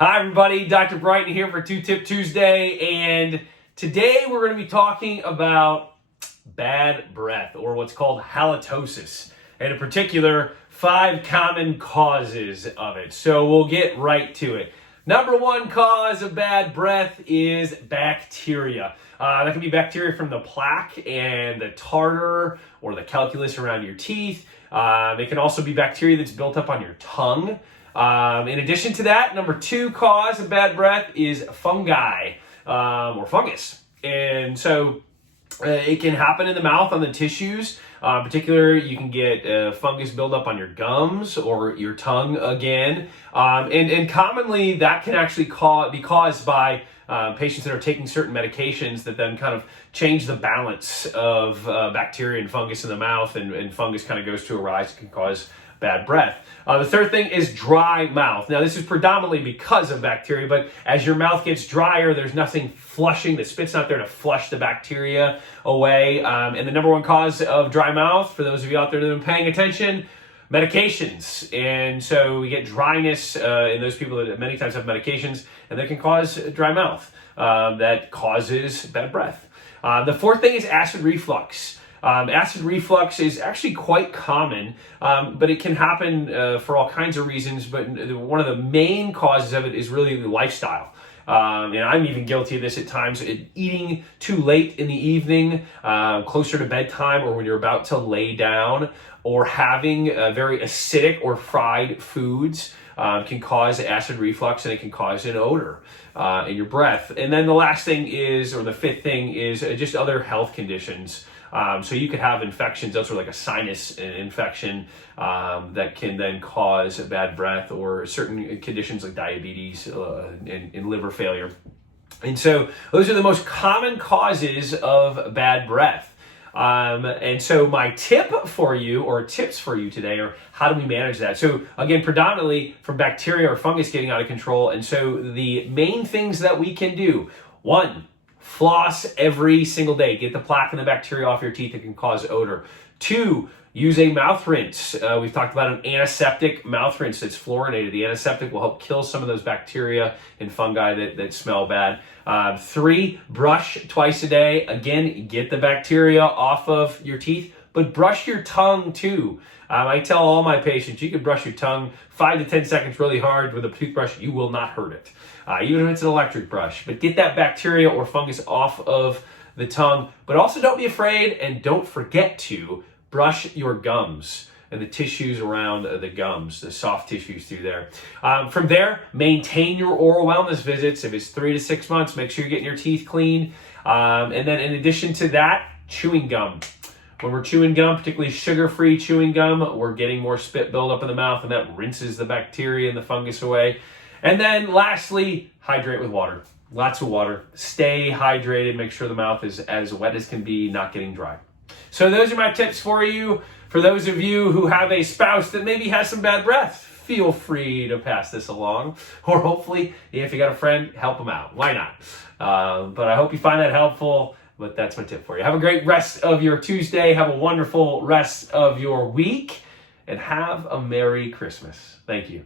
Hi everybody, Dr. Bryton here for Two Tip Tuesday, and today we're going to be talking about bad breath, or what's called halitosis, and in particular, 5 common causes of it. So we'll get right to it. Number 1 cause of bad breath is bacteria. That can be bacteria from the plaque and the tartar or the calculus around your teeth. It can also be bacteria that's built up on your tongue. In addition to that, number 2 cause of bad breath is fungi or fungus. And so it can happen in the mouth on the tissues. In particular, you can get fungus buildup on your gums or your tongue again. And commonly that can actually be caused by patients that are taking certain medications that then kind of change the balance of bacteria and fungus in the mouth, and fungus kind of goes to a rise. It can cause bad breath. The third thing is dry mouth. Now, this is predominantly because of bacteria, but as your mouth gets drier, there's nothing flushing, the spit's not there to flush the bacteria away. And the number 1 cause of dry mouth, for those of you out there that have been paying attention, medications. And so we get dryness in those people that many times have medications, and that can cause dry mouth. That causes bad breath. The 4th thing is acid reflux. Acid reflux is actually quite common, but it can happen for all kinds of reasons. But one of the main causes of it is really the lifestyle. And I'm even guilty of this at times. Eating too late in the evening, closer to bedtime, or when you're about to lay down, or having very acidic or fried foods can cause acid reflux, and it can cause an odor in your breath. And then the last thing is, or the 5th thing is just other health conditions. So you could have infections, that's like a sinus infection that can then cause a bad breath, or certain conditions like diabetes and liver failure. And so those are the most common causes of bad breath. And so my tip for you, or tips for you today, are how do we manage that? So again, predominantly from bacteria or fungus getting out of control. And so the main things that we can do: 1, floss every single day. Get the plaque and the bacteria off your teeth that can cause odor. 2, use a mouth rinse. We've talked about an antiseptic mouth rinse that's fluorinated. The antiseptic will help kill some of those bacteria and fungi that smell bad. 3, brush twice a day. Again, get the bacteria off of your teeth, but brush your tongue too. I tell all my patients, you can brush your tongue 5 to 10 seconds really hard with a toothbrush. You will not hurt it, even if it's an electric brush. But get that bacteria or fungus off of the tongue. But also don't be afraid, and don't forget to brush your gums and the tissues around the gums, the soft tissues through there. From there, maintain your oral wellness visits. If it's 3 to 6 months, make sure you're getting your teeth cleaned. And then in addition to that, chewing gum. When we're chewing gum, particularly sugar-free chewing gum, we're getting more spit buildup in the mouth, and that rinses the bacteria and the fungus away. And then lastly, hydrate with water. Lots of water. Stay hydrated. Make sure the mouth is as wet as can be, not getting dry. So those are my tips for you. For those of you who have a spouse that maybe has some bad breath, feel free to pass this along. Or hopefully, if you got a friend, help them out. Why not? But I hope you find that helpful. But that's my tip for you. Have a great rest of your Tuesday. Have a wonderful rest of your week. And have a Merry Christmas. Thank you.